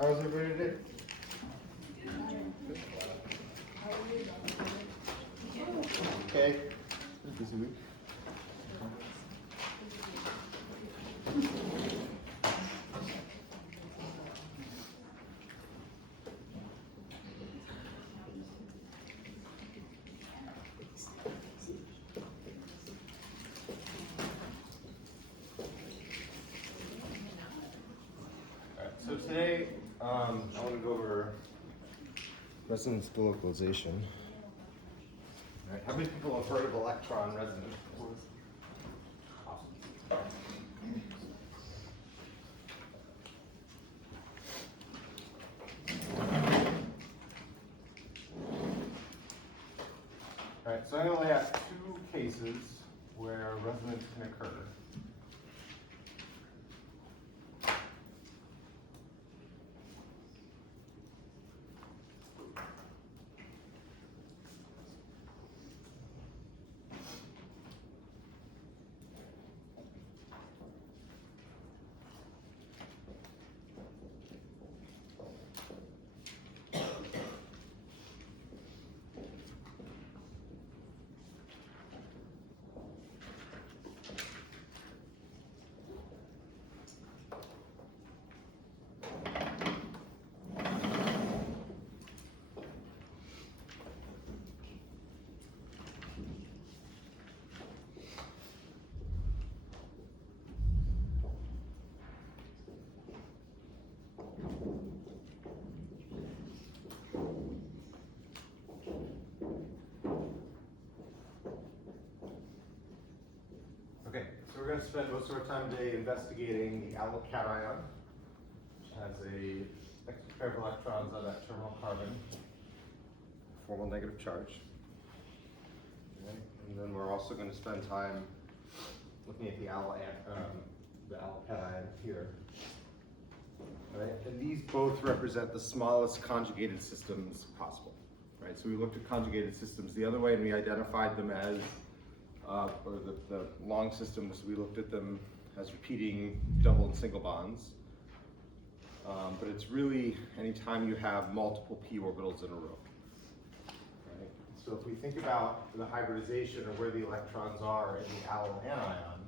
How's everybody today? Okay. Busy week. So today, I want to go over resonance delocalization. All right. How many people have heard of electron resonance? All right, so I'm going to lay out two cases where resonance can occur. Okay, so we're going to spend most of our time today investigating the Allyl cation, which has a extra pair of electrons on that terminal carbon, formal negative charge. Okay. And then we're also going to spend time looking at the Allyl cation here. Right? And these both represent the smallest conjugated systems possible. Right? So we looked at conjugated systems the other way, and we identified them as or the long systems, we looked at them as repeating double and single bonds. But it's really anytime you have multiple p orbitals in a row. Right? So if we think about the hybridization or where the electrons are in the Allyl anion,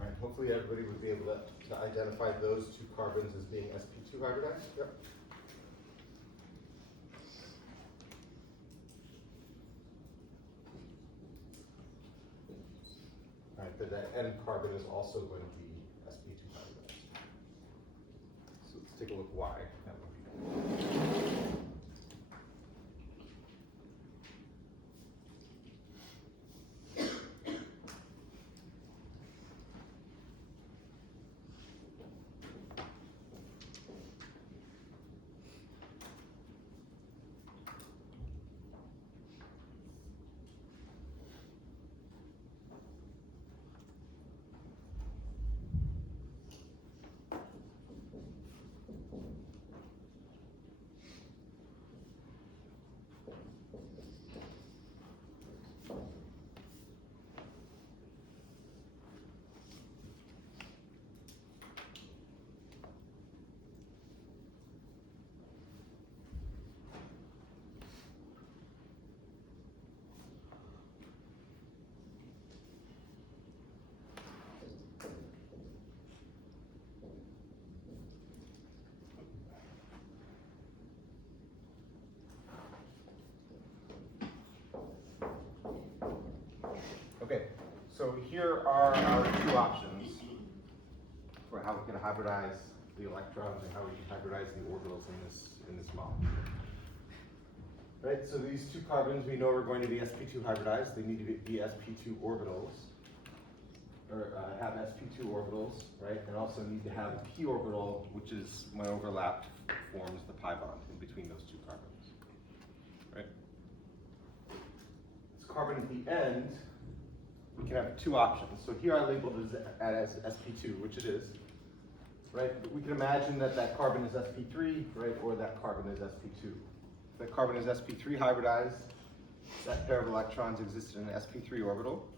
right, hopefully everybody would be able to identify those two carbons as being sp2 hybridized. Yep. All right, but that N carbon is also going to be sp2 hybridized. So let's take a look why that would be. Okay, so here are our two options for how we can hybridize the electrons and how we can hybridize the orbitals in this model. Right, so these two carbons we know are going to be sp2 hybridized. They need to be sp2 orbitals, or have sp2 orbitals, right? And also need to have a p orbital, which is when overlapped forms the pi bond in between those two carbons, right? This carbon at the end, we can have two options. So here I labeled it as sp2, which it is, right? But we can imagine that that carbon is sp3, right? Or that carbon is sp2. If that carbon is sp3 hybridized, that pair of electrons existed in an sp3 orbital,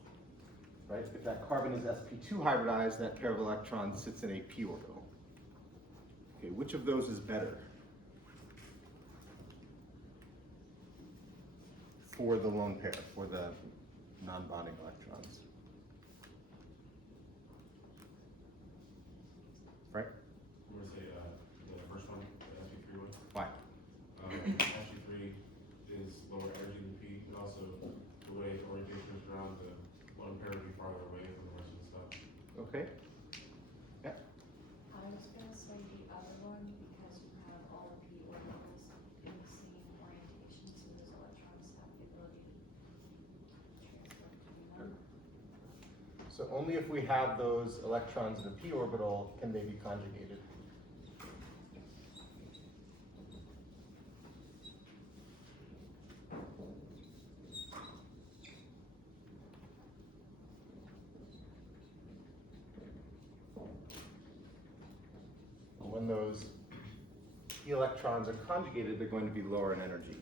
right? If that carbon is sp2 hybridized, that pair of electrons sits in a p orbital. Okay, which of those is better for the lone pair, for the non-bonding electrons? Right? You want to say the first one, the sp3 one? Why? sp3 is lower energy than P, and also the way the orientation is around, the lone pair would be farther away from the rest of the stuff. Okay. Yeah. I was gonna say the other one because you have all the p orbitals in the same orientation, so those electrons have the ability to transfer between them. So only if we have those electrons in a p orbital can they be conjugated. When those p electrons are conjugated, they're going to be lower in energy.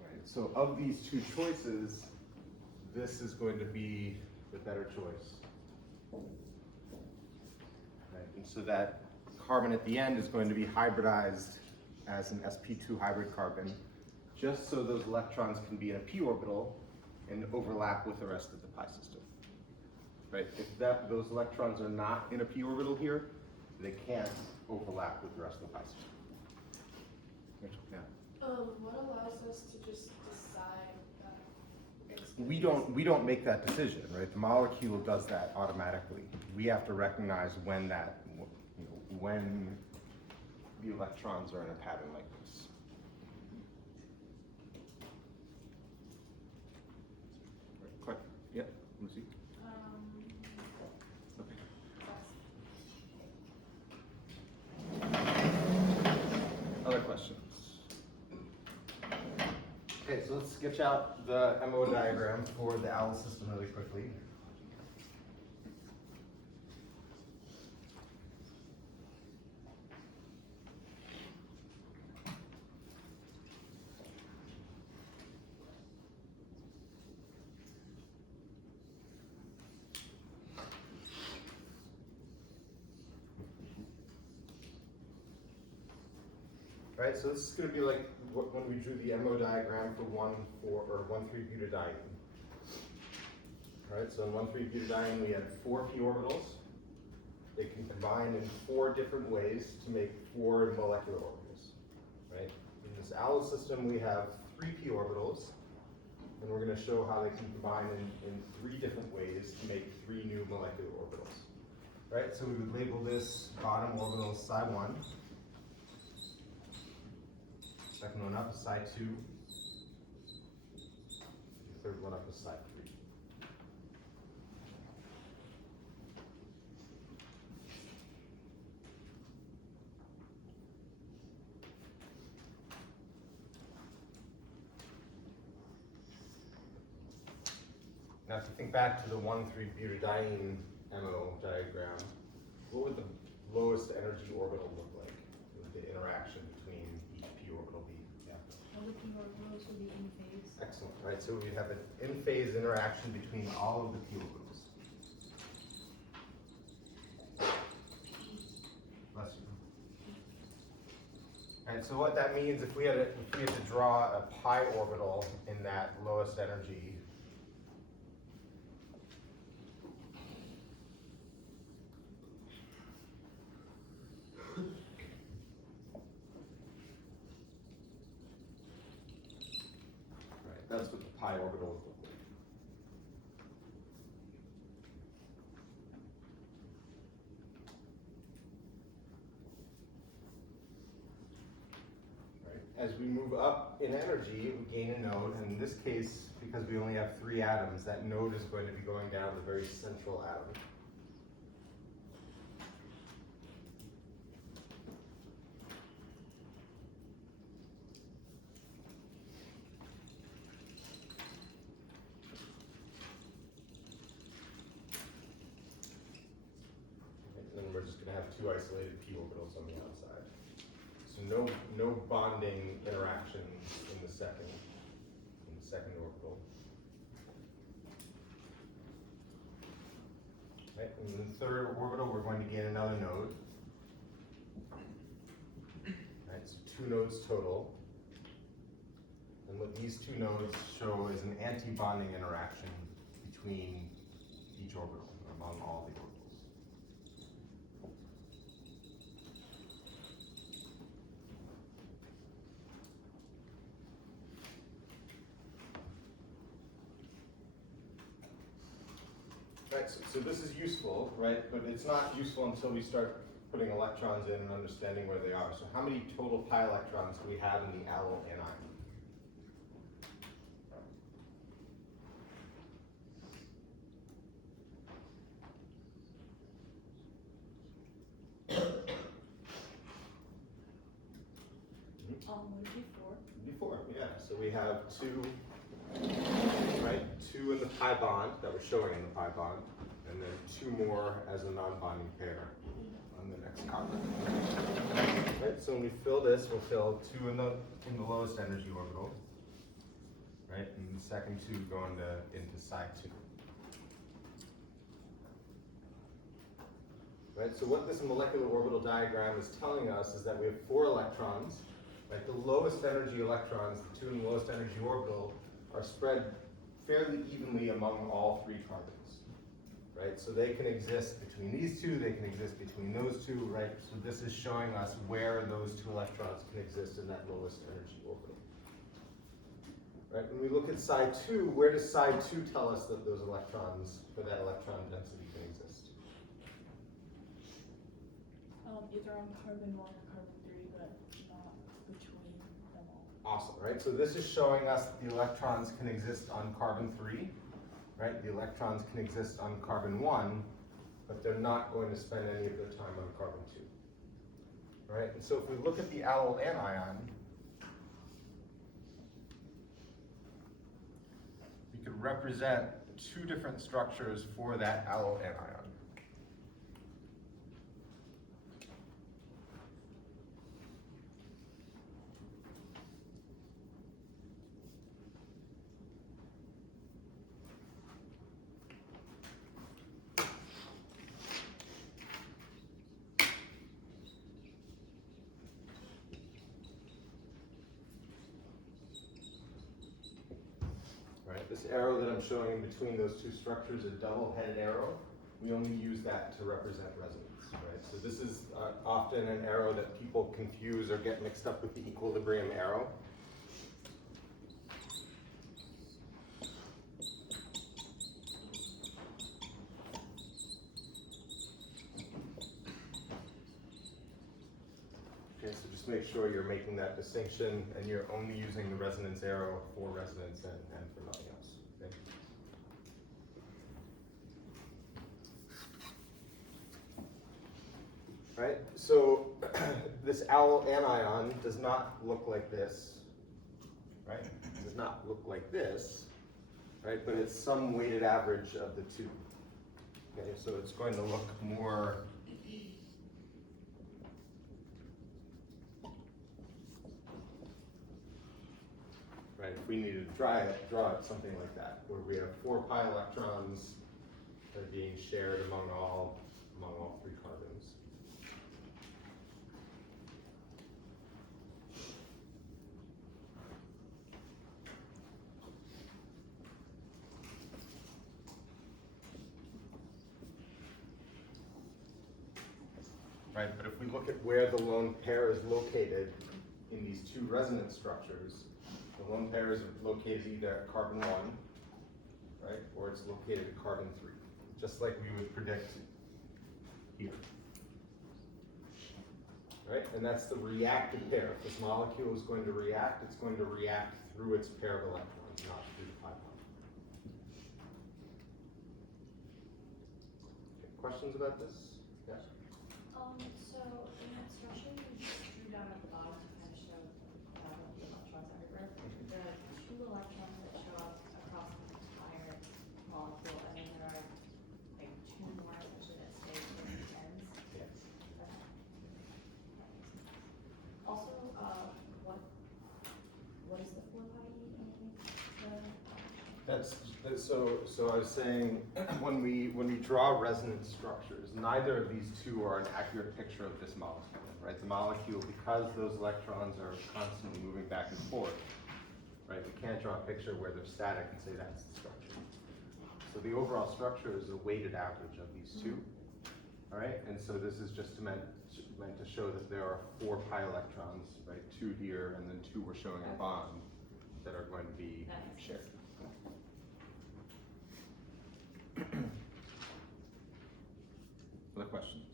Right. So of these two choices, this is going to be the better choice. Right. And so that carbon at the end is going to be hybridized as an sp2 hybrid carbon, just so those electrons can be in a p orbital and overlap with the rest of the pi system. Right? If those electrons are not in a p orbital here, they can't overlap with the rest of the pi system. Yeah. What allows us to just decide that it's We don't make that decision, right? The molecule does that automatically. We have to recognize when when the electrons are in a pattern like this. Right. Quick. Yep. Lucy. Other questions? Okay, so let's sketch out the MO diagram for the Allyl system really quickly. Right, so this is going to be like when we drew the MO diagram for 1,3-butadiene. All right, so in 1,3-butadiene we had 4 p orbitals. They can combine in 4 different ways to make 4 molecular orbitals. Right? In this Allyl system we have 3 p orbitals, and we're going to show how they can combine in 3 different ways to make 3 new molecular orbitals. Right, so we would label this bottom orbital psi1. Second one up is psi 2. The third one up is psi 3. Now, if you think back to the 1,3-butadiene MO diagram, what would the lowest energy orbital look like? What would the interaction between each p orbital be? Yeah. All the p orbitals would be in phase. Excellent. Right. So we'd have an in-phase interaction between all of the p orbitals. Bless you. And so what that means, if we had to draw a pi orbital in that lowest energy, that's what the pi orbital would look like. Right. As we move up in energy, we gain a node, and in this case, because we only have 3 atoms, that node is going to be going down the very central atom. We're just going to have 2 isolated p orbitals on the outside. So So no bonding interactions in the second orbital. Right, and in the third orbital, we're going to gain another node. Right, so 2 nodes total. And what these 2 nodes show is an anti-bonding interaction between each orbital, among all the orbitals. Right, so this is useful, right? But it's not useful until we start putting electrons in and understanding where they are. So how many total pi-electrons do we have in the Allyl anion? Would it be 4? Before, yeah. So we have 2, right? 2 in the pi bond that we're showing in the pi bond, and then 2 more as a non-bonding pair on the next carbon. Right. So when we fill this, we'll fill 2 in the lowest energy orbital, right? And the second 2 go into psi 2. Right. So what this molecular orbital diagram is telling us is that we have 4 electrons. Right, the lowest energy electrons, the 2 in the lowest energy orbital, are spread fairly evenly among all 3 carbons. Right, so they can exist between these 2, they can exist between those 2, right? So this is showing us where those 2 electrons can exist in that lowest energy orbital. Right, when we look at psi 2, where does psi 2 tell us that those electrons, or that electron density can exist? Either on carbon 1 or carbon 3, but not between them all. Awesome, right? So this is showing us that the electrons can exist on carbon 3, right? The electrons can exist on carbon 1, but they're not going to spend any of their time on carbon 2, right? And so if we look at the Allyl anion, we could represent 2 different structures for that Allyl anion. This arrow that I'm showing in between those 2 structures, a double-headed arrow, we only use that to represent resonance, right? So this is often an arrow that people confuse or get mixed up with the equilibrium arrow. Okay, so just make sure you're making that distinction and you're only using the resonance arrow for resonance and for nothing else. Okay? Right, so this Allyl anion does not look like this, right? It does not look like this, right? But it's some weighted average of the 2. Okay, so it's going to look more right, if we needed to draw it something like that, where we have 4 pi electrons that are being shared among all 3 carbons. Right, but if we look at where the lone pair is located in these 2 resonance structures, the lone pair is located either at carbon 1, right, or it's located at carbon 3, just like we would predict here. Right, and that's the reactive pair. If this molecule is going to react, it's going to react through its pair of electrons, not through the pi bond. Okay, questions about this? Yeah. So in that structure you just drew down at the bottom to kind of show the electrons everywhere. The 2 electrons that show up across the entire molecule, and then there are like 2 more essentially that stay in the ends. Yes. Okay. Also, So I was saying, when we draw resonance structures, neither of these two are an accurate picture of this molecule, right? The molecule, because those electrons are constantly moving back and forth, right? We can't draw a picture where they're static and say that's the structure. So the overall structure is a weighted average of these two, all right? And so this is just meant to show that there are 4 pi-electrons, right? 2 here, and then 2 we're showing a bond that are going to be shared. Other questions?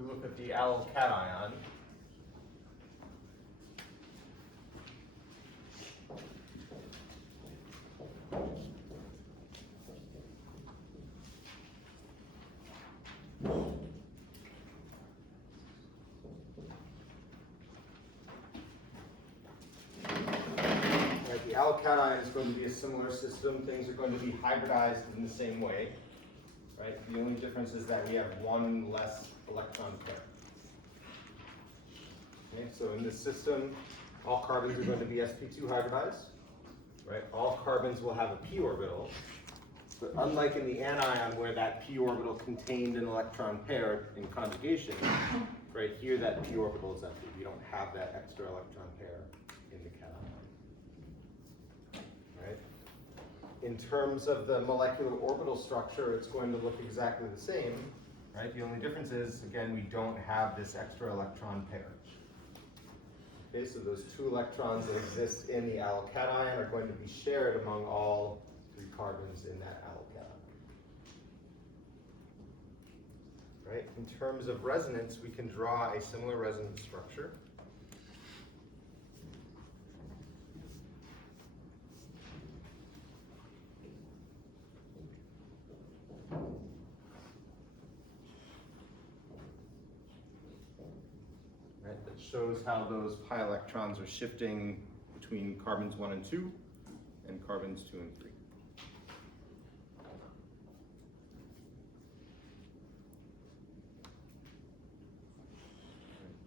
We look at the Allyl cation. Right, the Allyl cation is going to be a similar system. Things are going to be hybridized in the same way. Right? The only difference is that we have 1 less electron pair. Okay, so in this system, all carbons are going to be sp2 hybridized. Right? All carbons will have a p orbital, but unlike in the anion where that p orbital contained an electron pair in conjugation, right here that p orbital is empty. You don't have that extra electron pair in the cation. Right? In terms of the molecular orbital structure, it's going to look exactly the same, right? The only difference is, again, we don't have this extra electron pair. Okay, so those 2 electrons that exist in the Allyl cation are going to be shared among all 3 carbons in that Allyl cation. Right? In terms of resonance, we can draw a similar resonance structure. Right, that shows how those pi electrons are shifting between carbons 1 and 2 and carbons 2 and 3.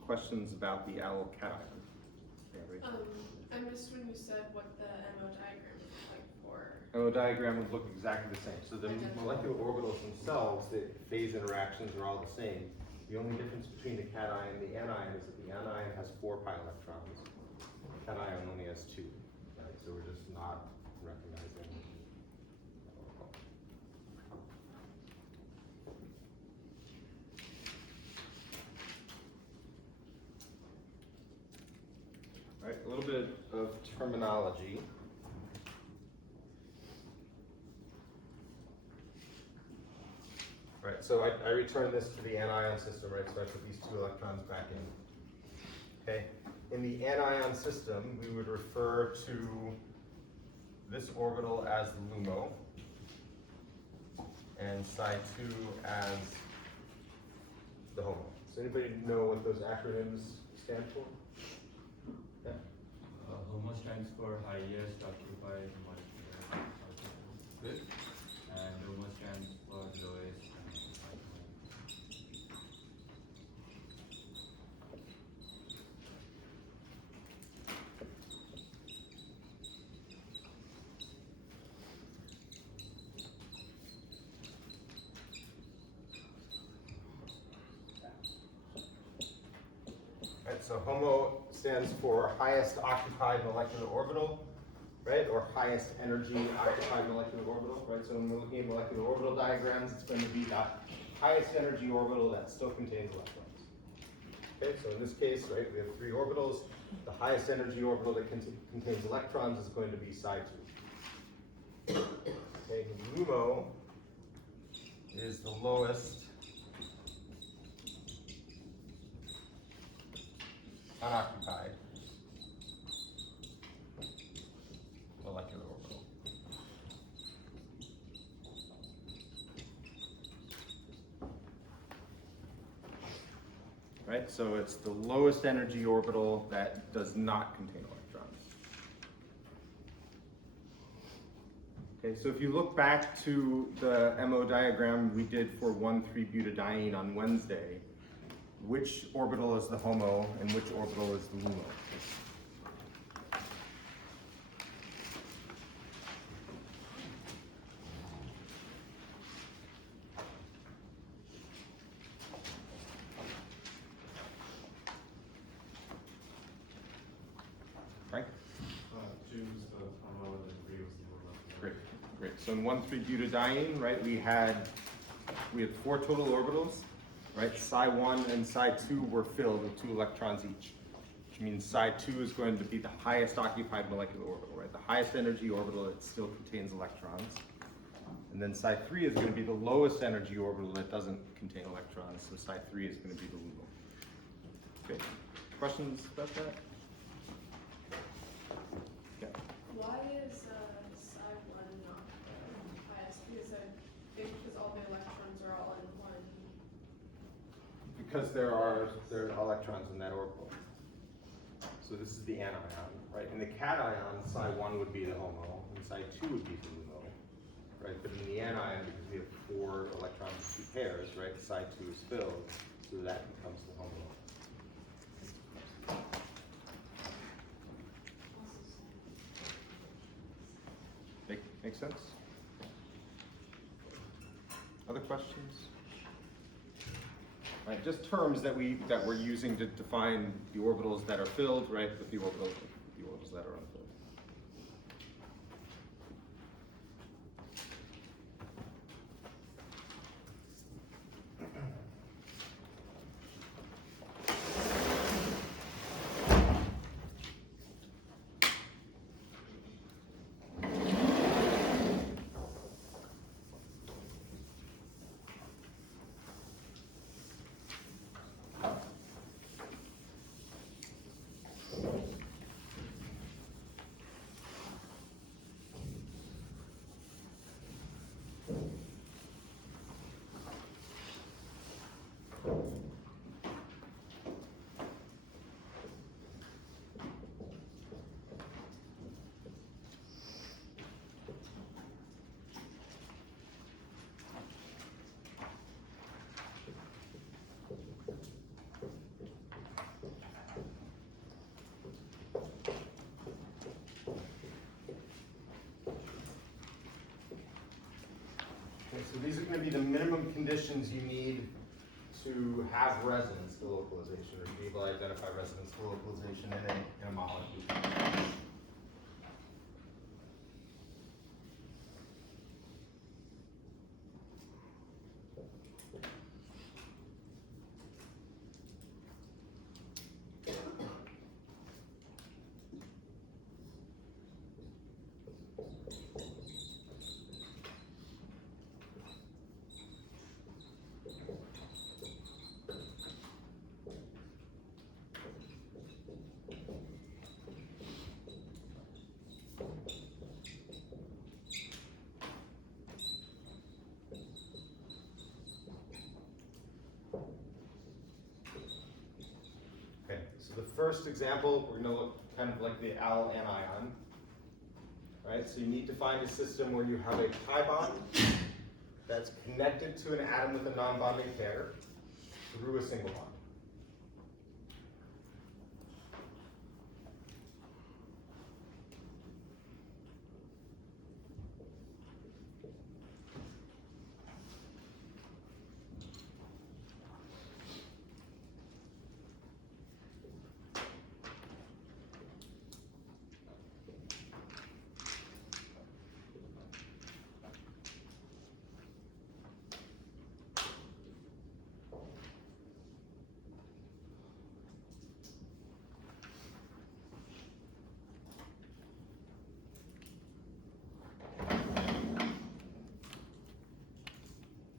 Questions about the Allyl cation? Yeah, Rachel? I missed when you said what the MO diagram is like for. MO diagram would look exactly the same. So the Identical. molecular orbitals themselves, the phase interactions are all the same. The only difference between the cation and the anion is that the anion has 4 pi electrons. The cation only has 2. Right? So we're just not recognizing. All right, a little bit of terminology. Right, so I return this to the anion system, right? So I put these 2 electrons back in. Okay, in the anion system, we would refer to this orbital as the LUMO, and psi2 as the HOMO. Does anybody know what those acronyms stand for? Yeah. HOMO stands for highest occupied molecular orbital. Good. And HOMO stands for lowest. Right, so HOMO stands for highest occupied molecular orbital, right, or highest energy occupied molecular orbital, right? So when we're looking at molecular orbital diagrams, it's going to be the highest energy orbital that still contains electrons. Okay, so in this case, right, we have 3 orbitals. The highest energy orbital that contains electrons is going to be psi2. Okay, LUMO is the lowest unoccupied molecular orbital. right? So it's the lowest energy orbital that does not contain electrons. Okay, so if you look back to the MO diagram we did for 1,3-butadiene on Wednesday, which orbital is the HOMO and which orbital is the LUMO? Frank? 2 was the HOMO and then 3 was the LUMO. Great, great. So in 1,3-butadiene, right, we had 4 total orbitals, right? Psi1 and Psi2 were filled with 2 electrons each, which means Psi2 is going to be the highest occupied molecular orbital, right? The highest energy orbital that still contains electrons. And then Psi3 is going to be the lowest energy orbital that doesn't contain electrons, so Psi3 is going to be the LUMO. Okay, questions about that? Yeah. Why is psi1 not the highest? Because I think because all the electrons are all in one. Because there are electrons in that orbital. So this is the anion, right? In the cation, Psi1 would be the HOMO, and Psi2 would be the LUMO, right? But in the anion, because we have 4 electrons in 2 pairs, right? Psi2 is filled, so that becomes the HOMO. Make sense? Other questions? Right, just terms that we're using to define the orbitals that are filled, right, with the orbitals that are unfilled. So these are going to be the minimum conditions you need to have resonance delocalization, or to be able to identify resonance delocalization in a molecule. Okay, so the first example, we're going to look kind of like the Allyl anion. Right, so you need to find a system where you have a pi bond that's connected to an atom with a non-bonding pair through a single bond.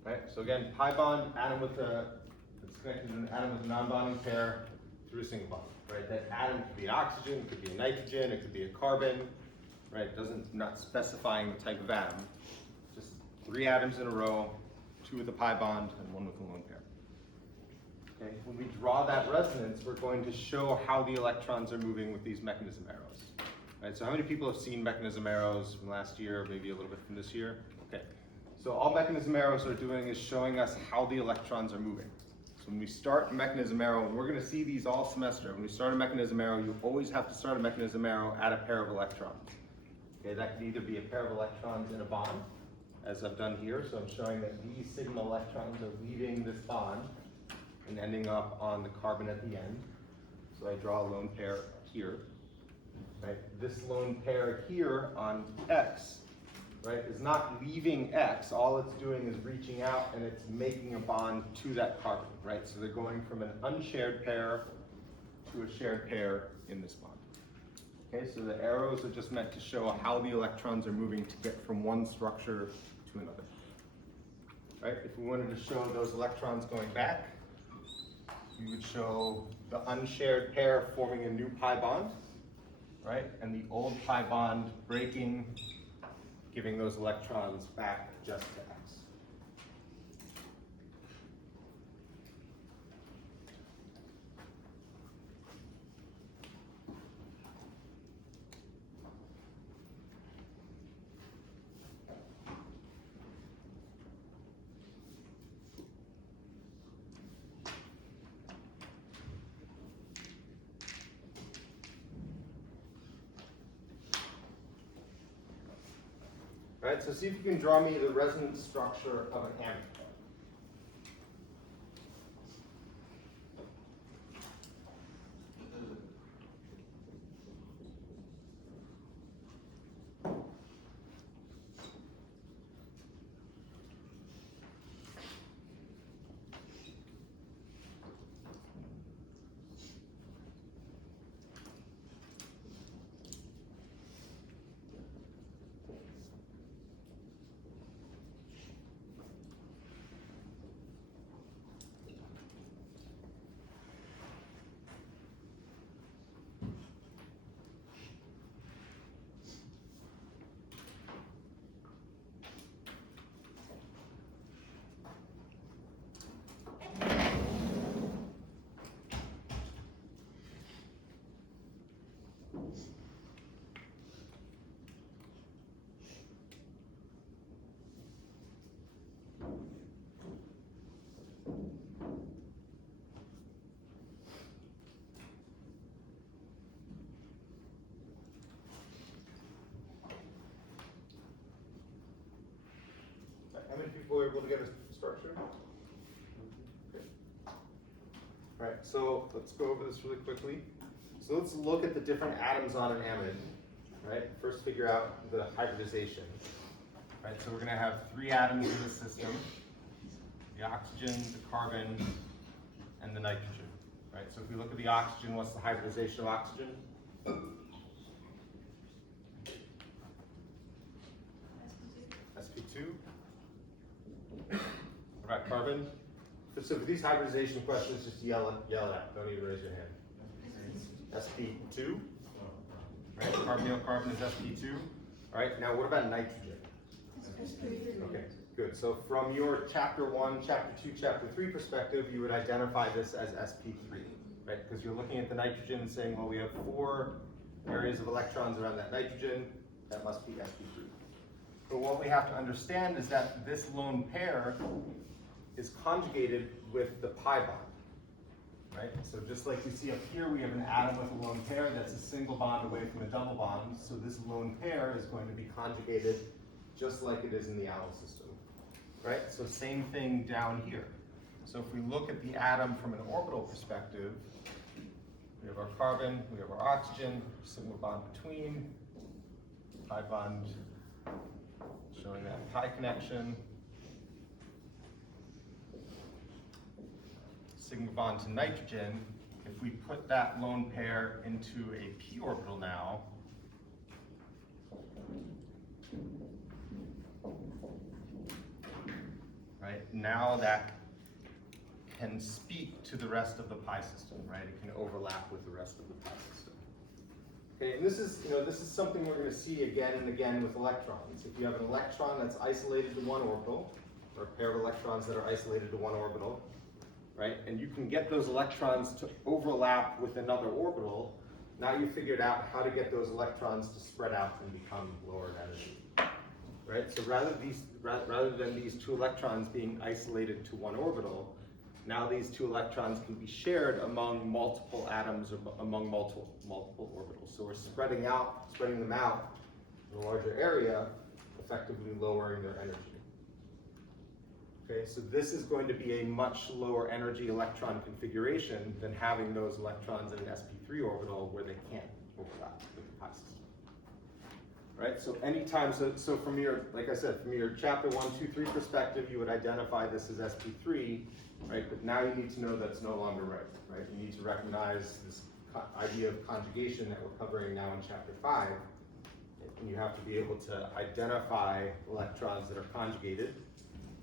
Right, so again, pi bond, it's connected to an atom with a non-bonding pair through a single bond. Right, that atom could be an oxygen, it could be a nitrogen, it could be a carbon. Right, not specifying the type of atom. Just 3 atoms in a row, 2 with a pi bond and 1 with a lone pair. Okay, when we draw that resonance, we're going to show how the electrons are moving with these mechanism arrows. Right, so how many people have seen mechanism arrows from last year, maybe a little bit from this year? Okay, so all mechanism arrows are doing is showing us how the electrons are moving. So when we start a mechanism arrow, and we're going to see these all semester, when we start a mechanism arrow, you always have to start a mechanism arrow at a pair of electrons. Okay, that can either be a pair of electrons in a bond, as I've done here. So I'm showing that these sigma electrons are leaving this bond and ending up on the carbon at the end. So I draw a lone pair here. Right? This lone pair here on X, right, is not leaving X. All it's doing is reaching out and it's making a bond to that carbon, right? So they're going from an unshared pair to a shared pair in this bond. Okay, so the arrows are just meant to show how the electrons are moving to get from one structure to another. Right? If we wanted to show those electrons going back, we would show the unshared pair forming a new pi bond, right? And the old pi bond breaking, giving those electrons back just to X. Right, so see if you can draw me the resonance structure of an anion. How many people were able to get a structure? Okay. All right, so let's go over this really quickly. So let's look at the different atoms on an amide, right? First figure out the hybridization. Right, so we're gonna have 3 atoms in the system: the oxygen, the carbon, and the nitrogen. Right, so if we look at the oxygen, what's the hybridization of oxygen? sp2. What about carbon? So for these hybridization questions, just yell it out. Don't even raise your hand. sp2. Right, carbonyl carbon is sp2. All right, now what about nitrogen? Okay, good. So from your chapter 1, chapter 2, chapter 3 perspective, you would identify this as sp3, right? Because you're looking at the nitrogen and saying, well, we have 4 areas of electrons around that nitrogen. That must be sp3. But what we have to understand is that this lone pair is conjugated with the pi bond, right? So just like you see up here, we have an atom with a lone pair that's a single bond away from a double bond. So this lone pair is going to be conjugated just like it is in the Allyl system, right? So same thing down here. So if we look at the atom from an orbital perspective, we have our carbon, we have our oxygen, single bond between, pi bond showing that pi connection, sigma bond to nitrogen. If we put that lone pair into a p orbital now, right, now that can speak to the rest of the pi system, right? It can overlap with the rest of the pi system. Okay, and this is, this is something we're going to see again and again with electrons. If you have an electron that's isolated to one orbital, or a pair of electrons that are isolated to one orbital, right? And you can get those electrons to overlap with another orbital. Now you figured out how to get those electrons to spread out and become lower in energy, right? So rather than these two electrons being isolated to one orbital, now these two electrons can be shared among multiple atoms or among multiple orbitals. So we're spreading them out in a larger area, effectively lowering their energy. Okay, so this is going to be a much lower energy electron configuration than having those electrons in an sp3 orbital where they can't overlap with the pi system. Right, so anytime, so from your, like I said, from your chapter 1, 2, 3 perspective, you would identify this as sp3, right? But now you need to know that's no longer right? You need to recognize this idea of conjugation that we're covering now in chapter 5. And you have to be able to identify electrons that are conjugated,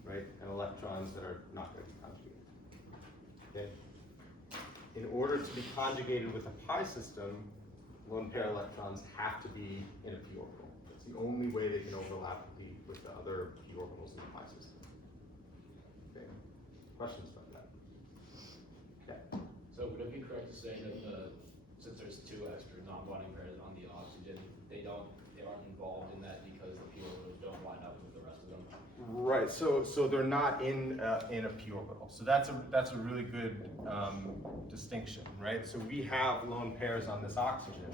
right, and electrons that are not going to be conjugated. Okay? In order to be conjugated with a pi system, lone pair electrons have to be in a p orbital. That's the only way they can overlap with the other p orbitals in the pi system. Okay? Questions about that? Okay. So would it be correct to say that since there's two extra non-bonding pairs on the oxygen, they aren't involved in that because the p orbitals don't line up with the rest of them? Right. So they're not in a p orbital. So that's a really good distinction, right? So we have lone pairs on this oxygen,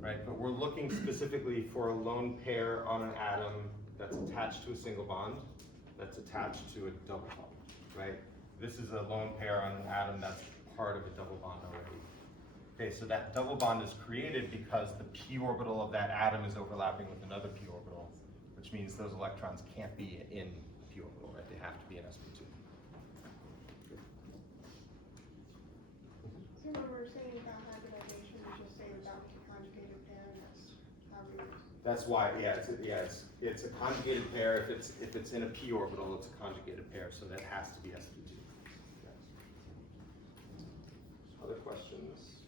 right? But we're looking specifically for a lone pair on an atom that's attached to a single bond, that's attached to a double bond, right? This is a lone pair on an atom that's part of a double bond already. Okay, so that double bond is created because the p orbital of that atom is overlapping with another p orbital, which means those electrons can't be in p orbital, right? They have to be in sp2. So when we're saying about hybridization, we just say about the conjugated pair, and that's how we use it. That's why, it's a conjugated pair. If it's in a p orbital, it's a conjugated pair, so that has to be sp2. Yes. Other questions?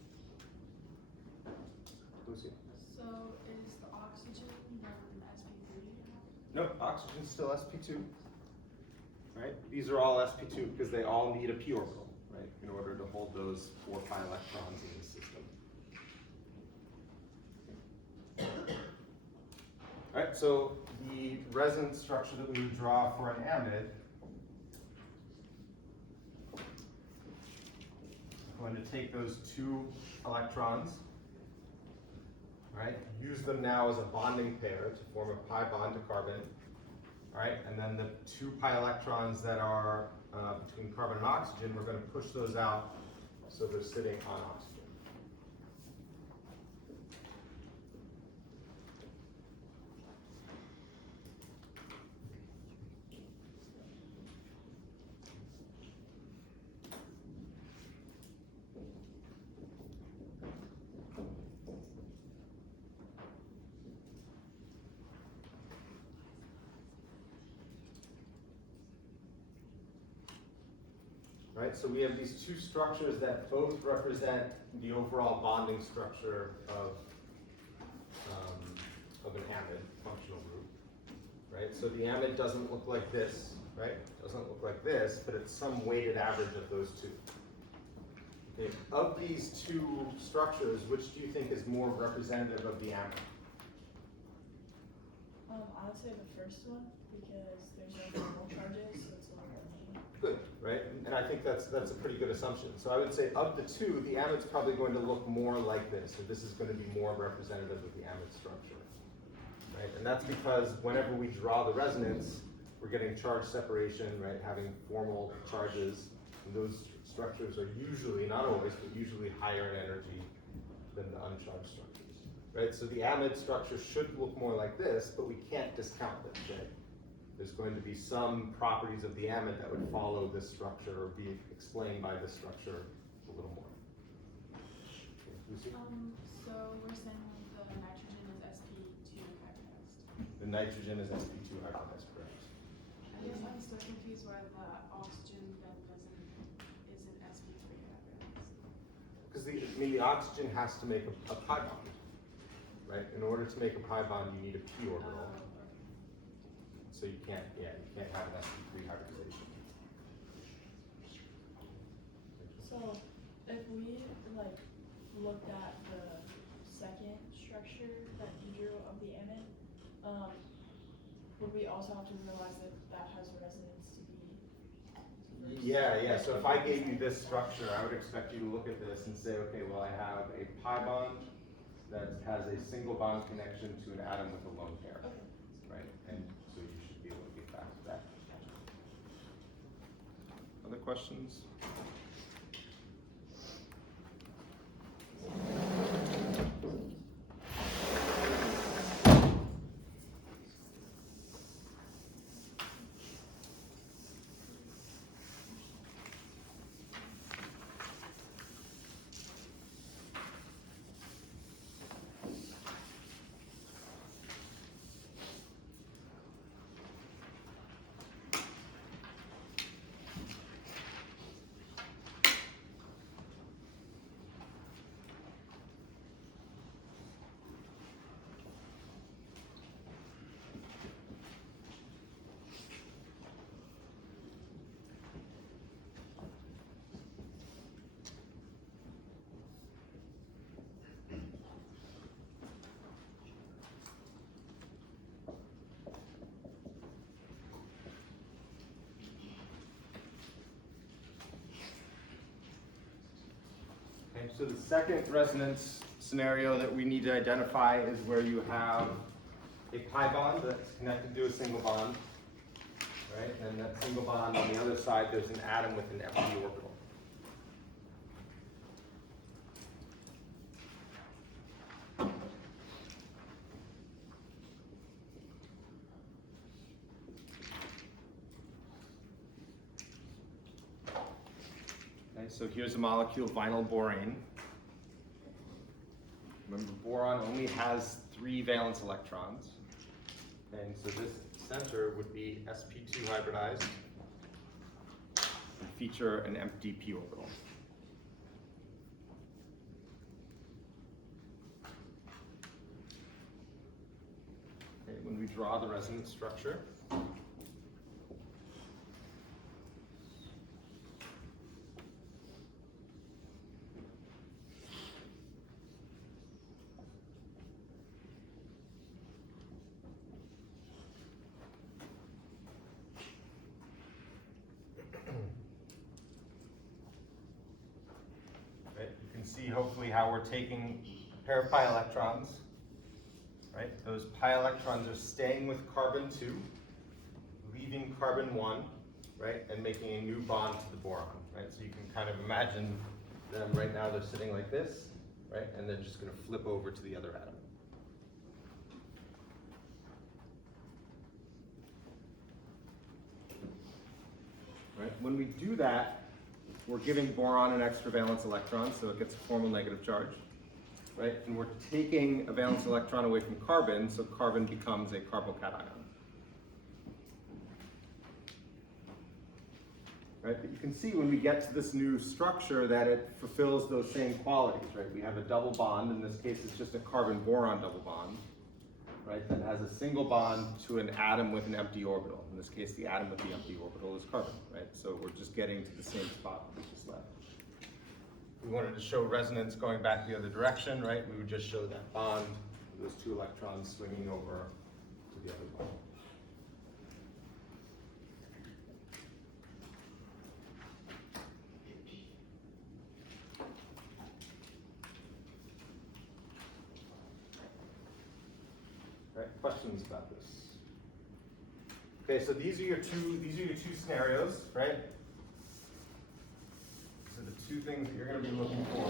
Lucy? So is the oxygen then sp3? No, oxygen's still sp2. Right? These are all sp2 because they all need a p orbital, right, in order to hold those 4 pi electrons in the system. All right, so the resonance structure that we would draw for an amide, I'm going to take those 2 electrons, right, use them now as a bonding pair to form a pi bond to carbon, all right, and then the 2 pi electrons that are between carbon and oxygen, we're going to push those out so they're sitting on oxygen. Right, so we have these 2 structures that both represent the overall bonding structure of an amide functional group. Right, so the amide doesn't look like this, right? It doesn't look like this, but it's some weighted average of those 2. Okay, of these 2 structures, which do you think is more representative of the amide? I would say the first one because there's no thermal charges, so it's a lot more neat. Good, right? And I think that's a pretty good assumption. So I would say of the 2, the amide's probably going to look more like this. So this is going to be more representative of the amide structure. Right? And that's because whenever we draw the resonance, we're getting charge separation, right? Having formal charges. And those structures are usually, not always, but usually higher in energy than the uncharged structures. Right? So the amide structure should look more like this, but we can't discount this, right? There's going to be some properties of the amide that would follow this structure or be explained by this structure a little more. Okay, Lucy? So we're saying the nitrogen is sp2 hybridized. The nitrogen is sp2 hybridized, correct? I guess I'm still confused why the oxygen then isn't sp3 hybridized. Because the oxygen has to make a pi bond, right? In order to make a pi bond, you need a p orbital. So you can't have an sp3 hybridization. So if we like looked at the second structure that you drew of the anion, would we also have to realize that that has resonance to be? Yeah, so if I gave you this structure, I would expect you to look at this and say, okay, well, I have a pi bond that has a single bond connection to an atom with a lone pair, Okay. right? And so you should be able to get back to that. Other questions? Okay, so the second resonance scenario that we need to identify is where you have a pi bond that's connected to a single bond, right? And that single bond on the other side, there's an atom with an empty orbital. Okay, so here's a molecule, vinyl borane. Remember, boron only has 3 valence electrons. And so this center would be sp2 hybridized and feature an empty p orbital. Okay, when we draw the resonance structure, see hopefully how we're taking a pair of pi-electrons, right? Those pi-electrons are staying with carbon 2, leaving carbon 1, right? And making a new bond to the boron, right? So you can kind of imagine them right now, they're sitting like this, right? And they're just going to flip over to the other atom. Right? When we do that, we're giving boron an extra valence electron, so it gets a formal negative charge, right? And we're taking a valence electron away from carbon, so carbon becomes a carbocation. Right? But you can see when we get to this new structure that it fulfills those same qualities, right? We have a double bond, in this case it's just a carbon-boron double bond, right? That has a single bond to an atom with an empty orbital. In this case, the atom with the empty orbital is carbon, right? So we're just getting to the same spot we just left. If we wanted to show resonance going back the other direction, right? We would just show that bond, those 2 electrons swinging over to the other bond. Right, questions about this? Okay, so these are your two scenarios, right? So the 2 things that you're going to be looking for.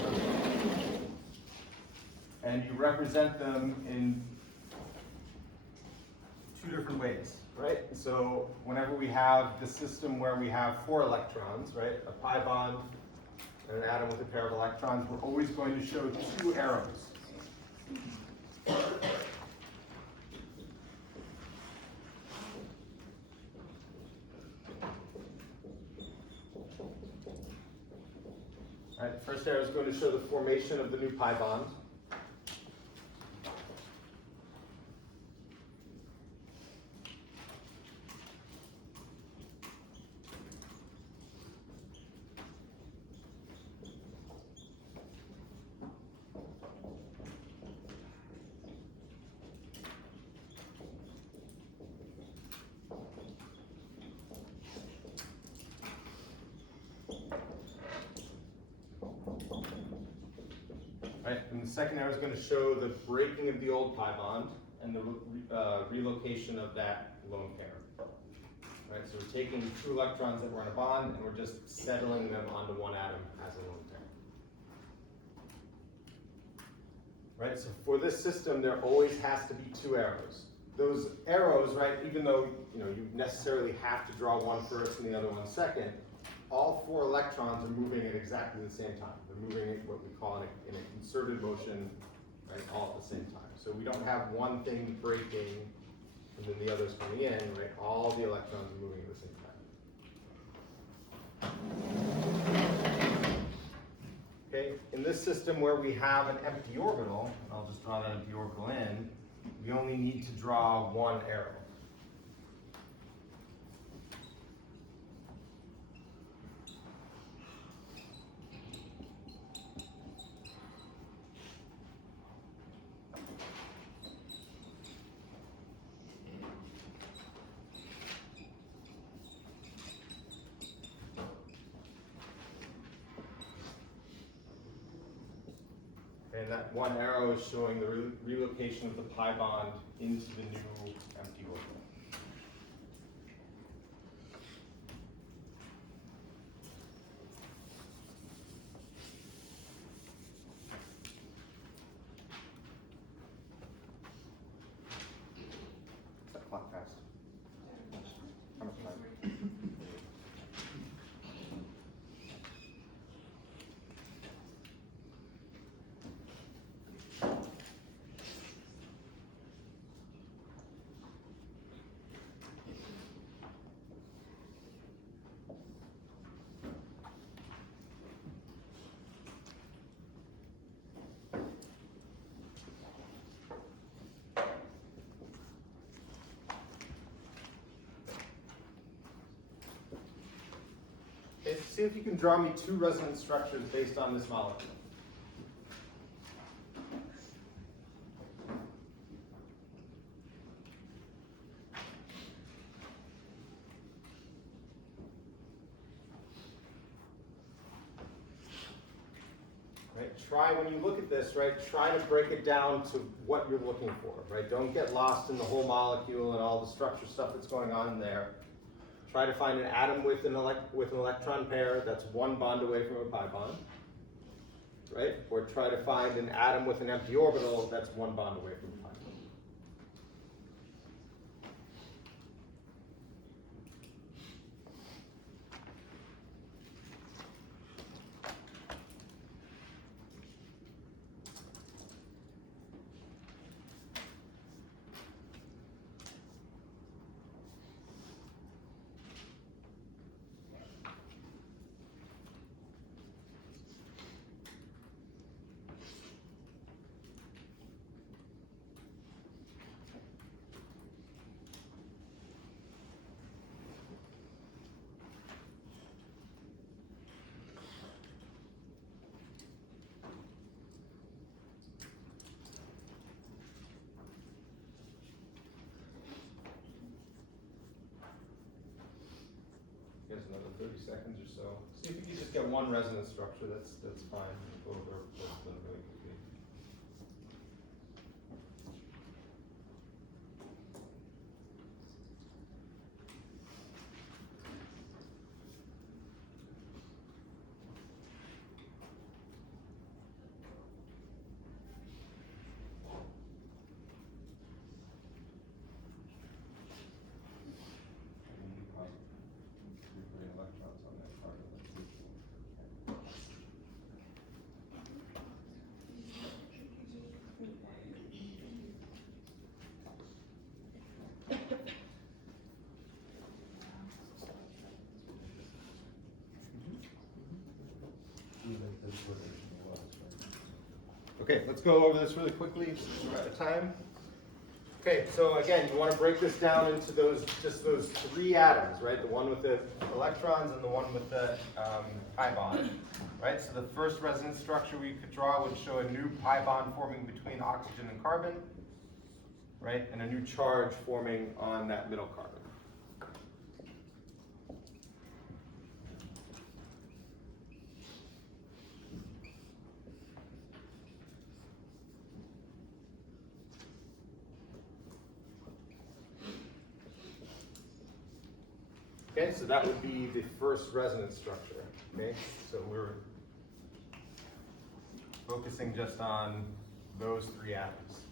And you represent them in 2 different ways, right? So whenever we have the system where we have 4 electrons, right? A pi bond and an atom with a pair of electrons, we're always going to show 2 arrows. All right, the first arrow is going to show the formation of the new pi bond. the second arrow is going to show the breaking of the old pi bond and the relocation of that lone pair. Right, so we're taking two electrons that were in a bond and we're just settling them onto one atom as a lone pair. Right, so for this system, there always has to be two arrows. Those arrows, right, even though you necessarily have to draw one first and the other one second, all four electrons are moving at exactly the same time. They're moving at what we call in a concerted motion, right, all at the same time. So we don't have one thing breaking and then the others coming in, right? All the electrons are moving at the same time. Okay, in this system where we have an empty orbital, I'll just draw that empty orbital in, we only need to draw one arrow. And that one arrow is showing the relocation of the pi bond into the new empty orbital. That clock fast. How much time? Okay, see if you can draw me two resonance structures based on this molecule. Right, try, when you look at this, right, try to break it down to what you're looking for, right? Don't get lost in the whole molecule and all the structure stuff that's going on in there. Try to find an atom with an electron pair that's one bond away from a pi bond, right? Or try to find an atom with an empty orbital that's one bond away from a pi bond. Here's another 30 seconds or so. See if you can just get one resonance structure, that's fine. Go over both of them really quickly. Electrons on that part of the Okay, let's go over this really quickly since we're out of time. Okay, so again, you want to break this down into just those three atoms, right? The one with the electrons and the one with the pi bond, right? So the first resonance structure we could draw would show a new pi bond forming between oxygen and carbon, right? And a new charge forming on that middle carbon. Okay, so that would be the first resonance structure. Okay, so we're focusing just on those three atoms.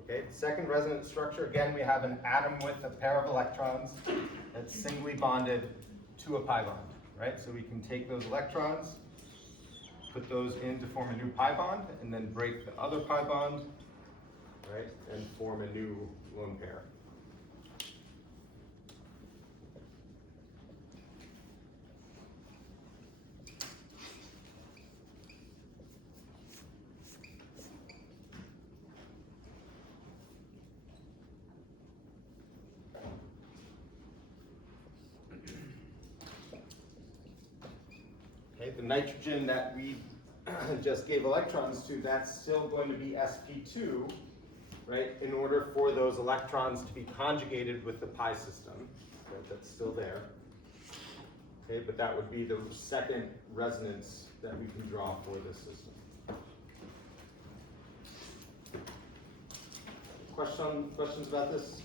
Okay, second resonance structure, again, we have an atom with a pair of electrons that's singly bonded to a pi bond, right? So we can take those electrons, put those in to form a new pi bond, and then break the other pi bond, right, and form a new lone pair. Okay, the nitrogen that we just gave electrons to, that's still going to be sp2, right, in order for those electrons to be conjugated with the pi system. Right, that's still there. Okay, but that would be the second resonance that we can draw for this system. Questions about this?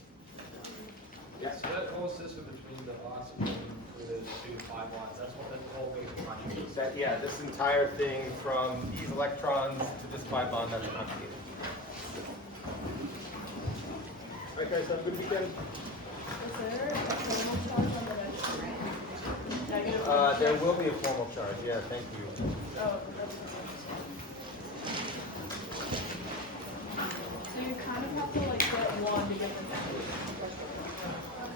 Yes? So that whole system between the oxygen for those two pi bonds, that's what the whole big conjugate is. That, yeah, this entire thing from these electrons to this pi bond that's conjugated. All right, guys, have a good weekend. Is there a formal charge on the next? Negative. There will be a formal charge. Yeah, thank you. Oh, that's fine. So you kind of have to like get one to get the next.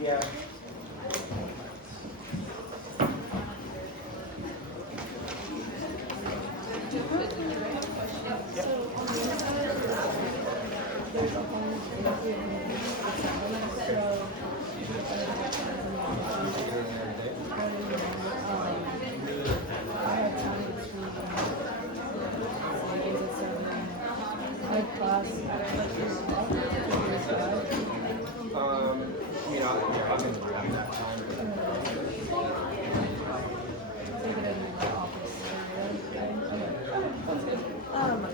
Yeah.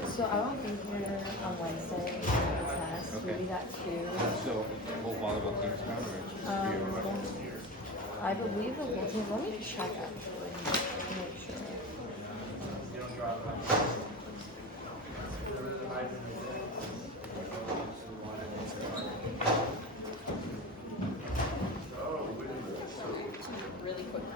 So I won't be here on Wednesday for the test. Okay. Maybe that too. So, whole volleyball team's found, I believe the whole team. Let me check actually. To make sure. You don't draw a